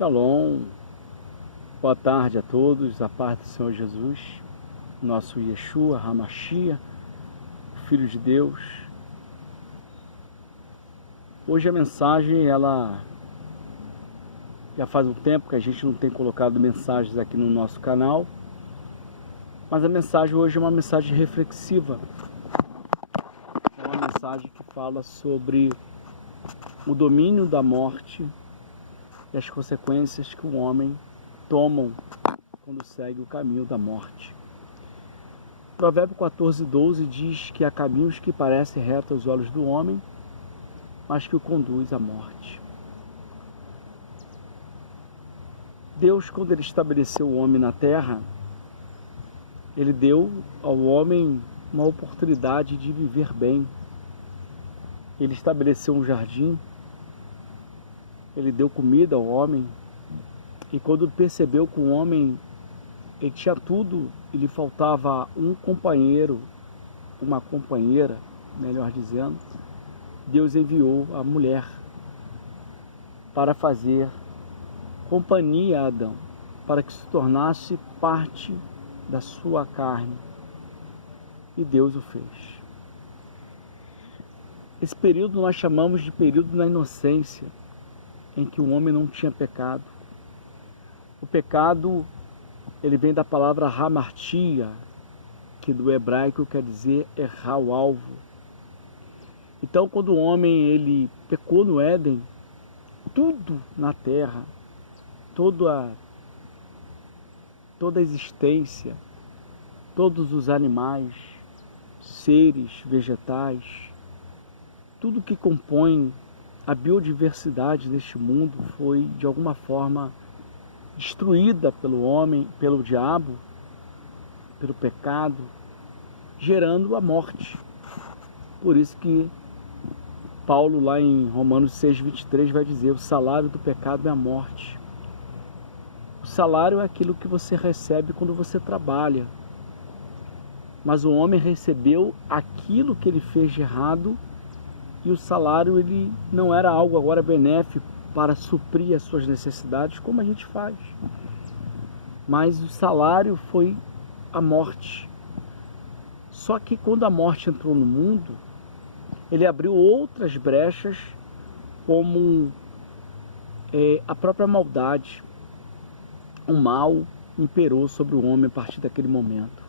Shalom, boa tarde a todos, a paz do Senhor Jesus, nosso Yeshua, Hamashia, Filho de Deus. Hoje a mensagem, ela já faz um tempo que a gente não tem colocado mensagens aqui no nosso canal, mas a mensagem hoje é uma mensagem reflexiva, é uma mensagem que fala sobre o domínio da morte e as consequências que o homem toma quando segue o caminho da morte. Provérbio 14:12 diz que há caminhos que parecem retos aos olhos do homem, mas que o conduz à morte. Deus, quando ele estabeleceu o homem na terra, ele deu ao homem uma oportunidade de viver bem. Ele estabeleceu um jardim, ele deu comida ao homem, e quando percebeu que o homem ele tinha tudo e lhe faltava um companheiro, uma companheira, melhor dizendo, Deus enviou a mulher para fazer companhia a Adão, para que se tornasse parte da sua carne. E Deus o fez. Esse período nós chamamos de período da inocência, em que o homem não tinha pecado. O pecado, ele vem da palavra hamartia, que do hebraico quer dizer errar o alvo. Então, quando o homem ele pecou no Éden, tudo na terra, toda a existência, todos os animais, seres, vegetais, tudo que compõe a biodiversidade deste mundo foi, de alguma forma, destruída pelo homem, pelo diabo, pelo pecado, gerando a morte. Por isso que Paulo, lá em Romanos 6:23, vai dizer: o salário do pecado é a morte. O salário é aquilo que você recebe quando você trabalha. Mas o homem recebeu aquilo que ele fez de errado, e o salário ele não era algo agora benéfico para suprir as suas necessidades, como a gente faz. Mas o salário foi a morte. Só que quando a morte entrou no mundo, ele abriu outras brechas, como a própria maldade. O mal imperou sobre o homem a partir daquele momento.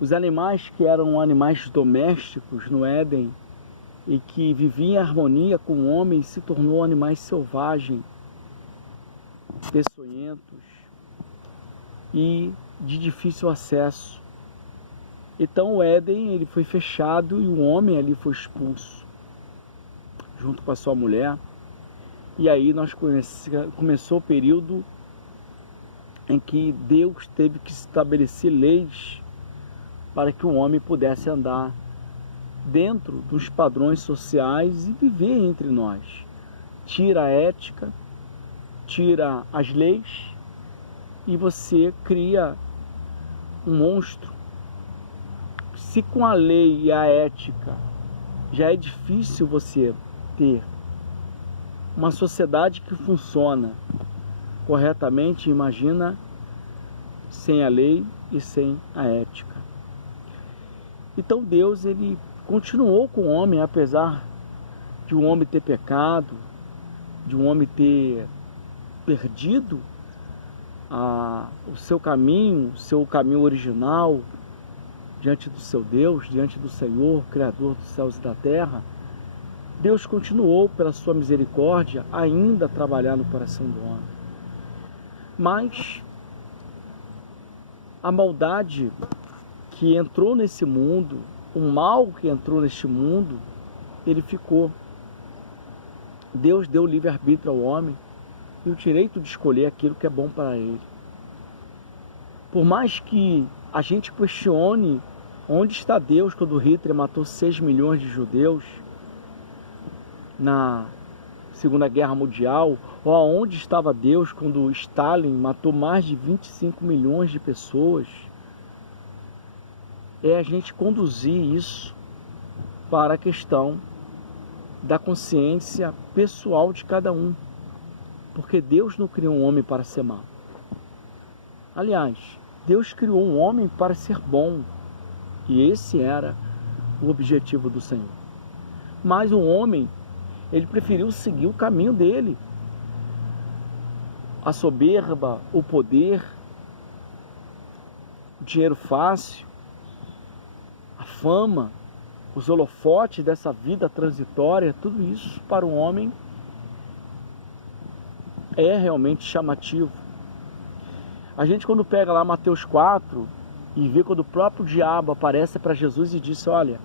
Os animais que eram animais domésticos no Éden, e que vivia em harmonia com o homem, se tornou animais selvagens, peçonhentos e de difícil acesso. Então o Éden ele foi fechado e o homem ali foi expulso, junto com a sua mulher. E aí começou o período em que Deus teve que estabelecer leis para que o homem pudesse andar dentro dos padrões sociais e viver entre nós. Tira a ética, tira as leis e você cria um monstro. Se com a lei e a ética já é difícil você ter uma sociedade que funciona corretamente, imagina sem a lei e sem a ética. Então Deus ele continuou com o homem, apesar de um homem ter pecado, de um homem ter perdido o seu caminho original, diante do seu Deus, diante do Senhor, Criador dos céus e da terra. Deus continuou, pela sua misericórdia, ainda a trabalhar no coração do homem. Mas a maldade que entrou nesse mundo, o mal que entrou neste mundo, ele ficou. Deus deu livre-arbítrio ao homem e o direito de escolher aquilo que é bom para ele. Por mais que a gente questione onde está Deus quando Hitler matou 6 milhões de judeus na Segunda Guerra Mundial, ou aonde estava Deus quando Stalin matou mais de 25 milhões de pessoas, é a gente conduzir isso para a questão da consciência pessoal de cada um. Porque Deus não criou um homem para ser mau. Aliás, Deus criou um homem para ser bom. E esse era o objetivo do Senhor. Mas o homem, ele preferiu seguir o caminho dele. A soberba, o poder, o dinheiro fácil, a fama, os holofotes dessa vida transitória, tudo isso para o homem é realmente chamativo. A gente, quando pega lá Mateus 4 e vê quando o próprio diabo aparece para Jesus e disse: olha,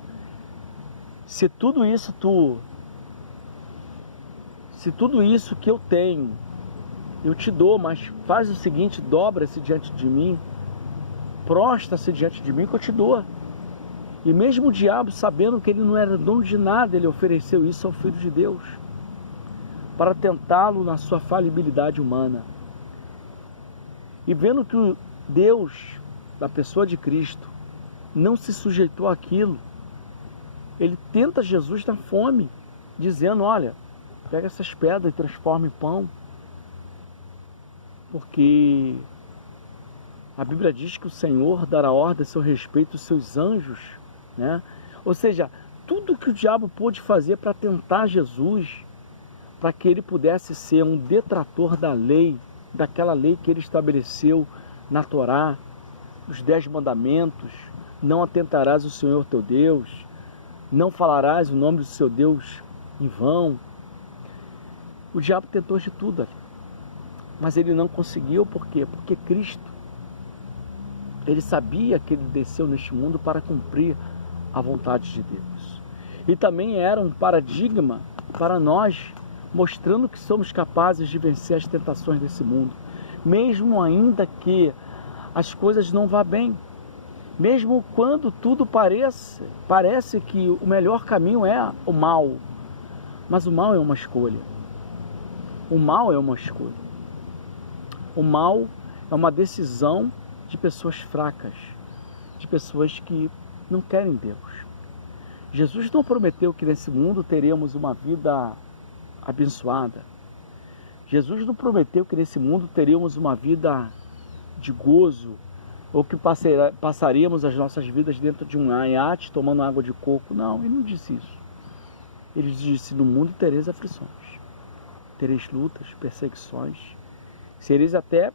se tudo isso que eu tenho eu te dou, mas faz o seguinte, dobra-se diante de mim, prostra-se diante de mim que eu te dou. E mesmo o diabo, sabendo que ele não era dono de nada, ele ofereceu isso ao Filho de Deus, para tentá-lo na sua falibilidade humana. E vendo que Deus, na pessoa de Cristo, não se sujeitou àquilo, ele tenta Jesus na fome, dizendo: olha, pega essas pedras e transforma em pão. Porque a Bíblia diz que o Senhor dará ordem a seu respeito aos seus anjos, né? Ou seja, tudo que o diabo pôde fazer para tentar Jesus, para que ele pudesse ser um detrator da lei, daquela lei que ele estabeleceu na Torá, os 10 mandamentos: não atentarás ao Senhor teu Deus, não falarás o nome do seu Deus em vão. O diabo tentou de tudo ali, mas ele não conseguiu. Por quê? Porque Cristo, ele sabia que ele desceu neste mundo para cumprir a vontade de Deus. E também era um paradigma para nós, mostrando que somos capazes de vencer as tentações desse mundo, mesmo ainda que as coisas não vá bem, mesmo quando tudo parece que o melhor caminho é o mal, mas o mal é uma escolha. O mal é uma escolha. O mal é uma decisão de pessoas fracas, de pessoas que não querem Deus. Jesus não prometeu que nesse mundo teremos uma vida abençoada. Jesus não prometeu que nesse mundo teríamos uma vida de gozo, ou que passaríamos as nossas vidas dentro de um iate tomando água de coco. Não, ele não disse isso. Ele disse: no mundo tereis aflições, tereis lutas, perseguições, sereis até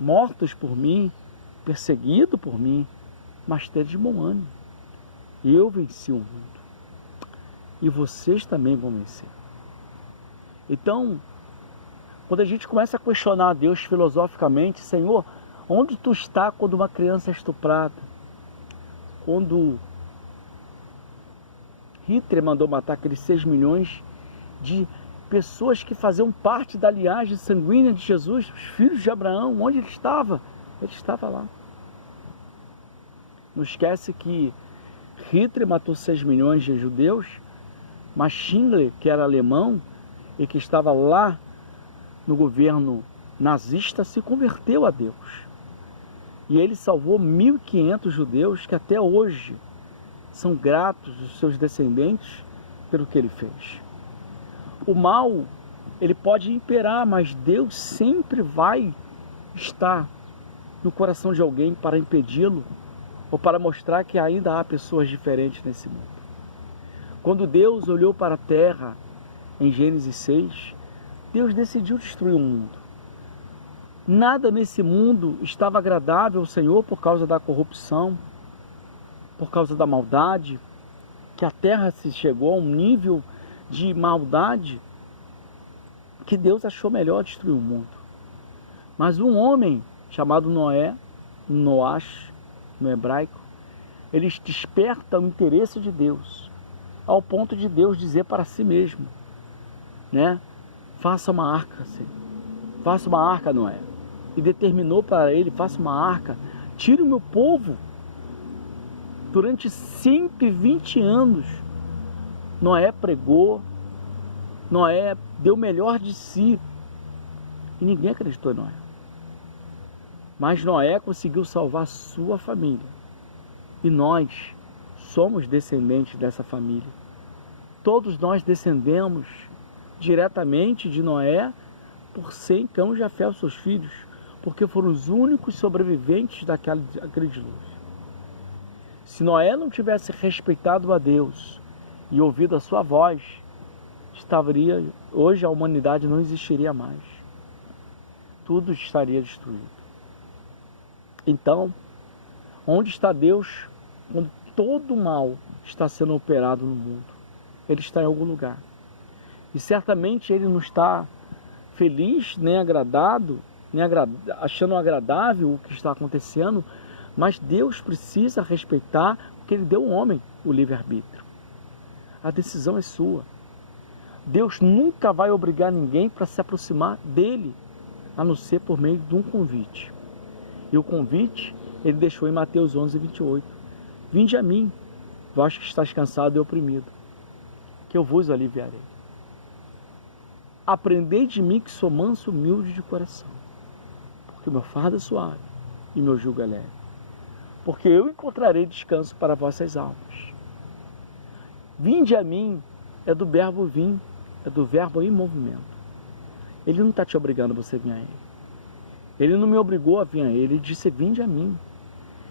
mortos por mim, perseguidos por mim, mas tereis bom ânimo. Eu venci o mundo, e vocês também vão vencer. Então, quando a gente começa a questionar a Deus filosoficamente: Senhor, onde tu está quando uma criança é estuprada? Quando Hitler mandou matar aqueles 6 milhões de pessoas que faziam parte da linhagem sanguínea de Jesus, os filhos de Abraão, onde ele estava? Ele estava lá. Não esquece que Hitler matou 6 milhões de judeus, mas Schindler, que era alemão e que estava lá no governo nazista, se converteu a Deus. E ele salvou 1.500 judeus que até hoje são gratos os seus descendentes pelo que ele fez. O mal, ele pode imperar, mas Deus sempre vai estar no coração de alguém para impedi-lo, ou para mostrar que ainda há pessoas diferentes nesse mundo. Quando Deus olhou para a terra, em Gênesis 6, Deus decidiu destruir o mundo. Nada nesse mundo estava agradável ao Senhor por causa da corrupção, por causa da maldade, que a terra se chegou a um nível de maldade que Deus achou melhor destruir o mundo. Mas um homem chamado Noé, Noash, no hebraico, ele desperta o interesse de Deus, ao ponto de Deus dizer para si mesmo, né? Faça uma arca, Senhor. Faça uma arca, Noé. E determinou para ele: faça uma arca, tire o meu povo. Durante 120 anos, Noé pregou, Noé deu o melhor de si, e ninguém acreditou em Noé. Mas Noé conseguiu salvar sua família, e nós somos descendentes dessa família. Todos nós descendemos diretamente de Noé, por 100 cães de Jafé, os seus filhos, porque foram os únicos sobreviventes daquele dilúvio. Se Noé não tivesse respeitado a Deus e ouvido a sua voz, hoje a humanidade não existiria mais. Tudo estaria destruído. Então, onde está Deus quando todo o mal está sendo operado no mundo? Ele está em algum lugar. E certamente ele não está feliz, nem agradado, achando agradável o que está acontecendo, mas Deus precisa respeitar, porque ele deu ao homem o livre-arbítrio. A decisão é sua. Deus nunca vai obrigar ninguém para se aproximar dele, a não ser por meio de um convite. E o convite ele deixou em Mateus 11:28. Vinde a mim, vós que estáis cansado e oprimido, que eu vos aliviarei. Aprendei de mim que sou manso e humilde de coração, porque meu fardo é suave e meu jugo é leve. Porque eu encontrarei descanso para vossas almas. Vinde a mim é do verbo vir, é do verbo em movimento. Ele não está te obrigando a você vir a ele. Ele não me obrigou a vir a ele, ele disse: vinde a mim.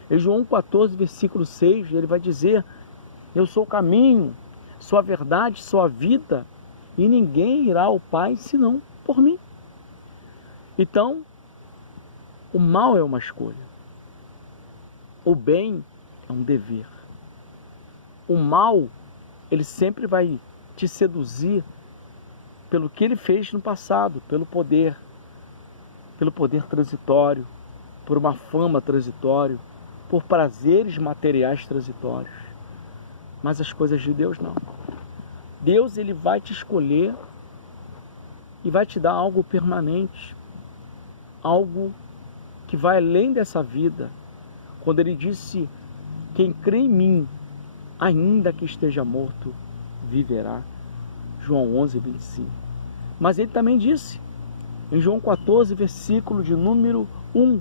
Em João 14, versículo 6, ele vai dizer: eu sou o caminho, sou a verdade, sou a vida, e ninguém irá ao Pai senão por mim. Então, o mal é uma escolha. O bem é um dever. O mal, ele sempre vai te seduzir pelo que ele fez no passado, pelo poder transitório, por uma fama transitória, por prazeres materiais transitórios. Mas as coisas de Deus não. Deus, ele vai te escolher e vai te dar algo permanente, algo que vai além dessa vida. Quando ele disse: quem crê em mim, ainda que esteja morto, viverá. João 11:25. Mas ele também disse, em João 14, versículo de número 1,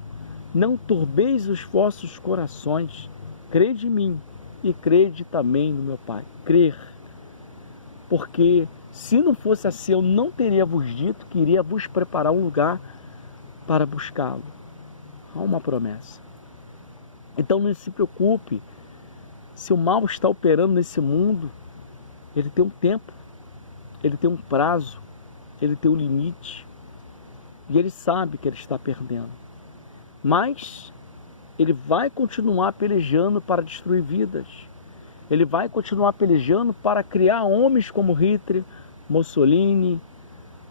não turbeis os vossos corações, crede em mim e crede também no meu Pai. Crer. Porque se não fosse assim, eu não teria vos dito que iria vos preparar um lugar para buscá-lo. Há uma promessa. Então não se preocupe, se o mal está operando nesse mundo, ele tem um tempo, ele tem um prazo, ele tem um limite, e ele sabe que ele está perdendo. Mas ele vai continuar pelejando para destruir vidas, ele vai continuar pelejando para criar homens como Hitler, Mussolini,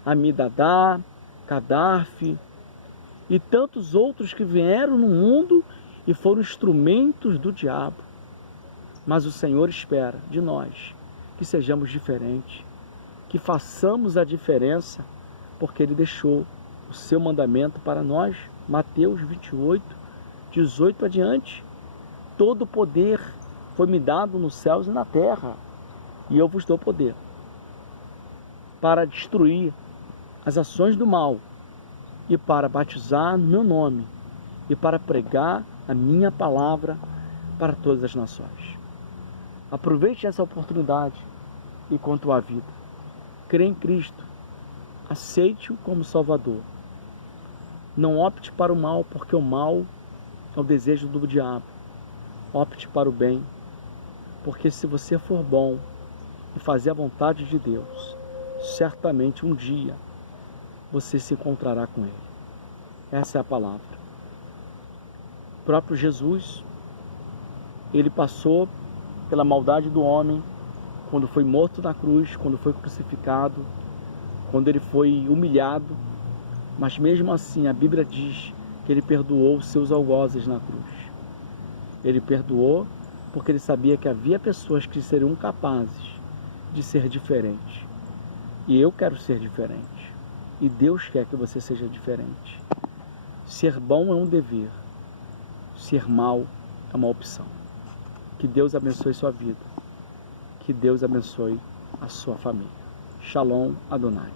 Amidadá, Gaddafi e tantos outros que vieram no mundo e foram instrumentos do diabo. Mas o Senhor espera de nós que sejamos diferentes, que façamos a diferença, porque ele deixou o seu mandamento para nós. Mateus 28:18 adiante. Todo poder foi me dado nos céus e na terra, e eu vos dou poder para destruir as ações do mal e para batizar no meu nome e para pregar a minha palavra para todas as nações. Aproveite essa oportunidade e com tua vida. Crê em Cristo. Aceite-o como Salvador. Não opte para o mal, porque o mal é o desejo do diabo. Opte para o bem, porque se você for bom e fazer a vontade de Deus, certamente um dia você se encontrará com Ele. Essa é a palavra. O próprio Jesus, ele passou pela maldade do homem, quando foi morto na cruz, quando foi crucificado, quando ele foi humilhado, mas mesmo assim a Bíblia diz que ele perdoou os seus algozes na cruz. Ele perdoou porque ele sabia que havia pessoas que seriam capazes de ser diferentes. E eu quero ser diferente. E Deus quer que você seja diferente. Ser bom é um dever. Ser mal é uma opção. Que Deus abençoe sua vida. Que Deus abençoe a sua família. Shalom Adonai.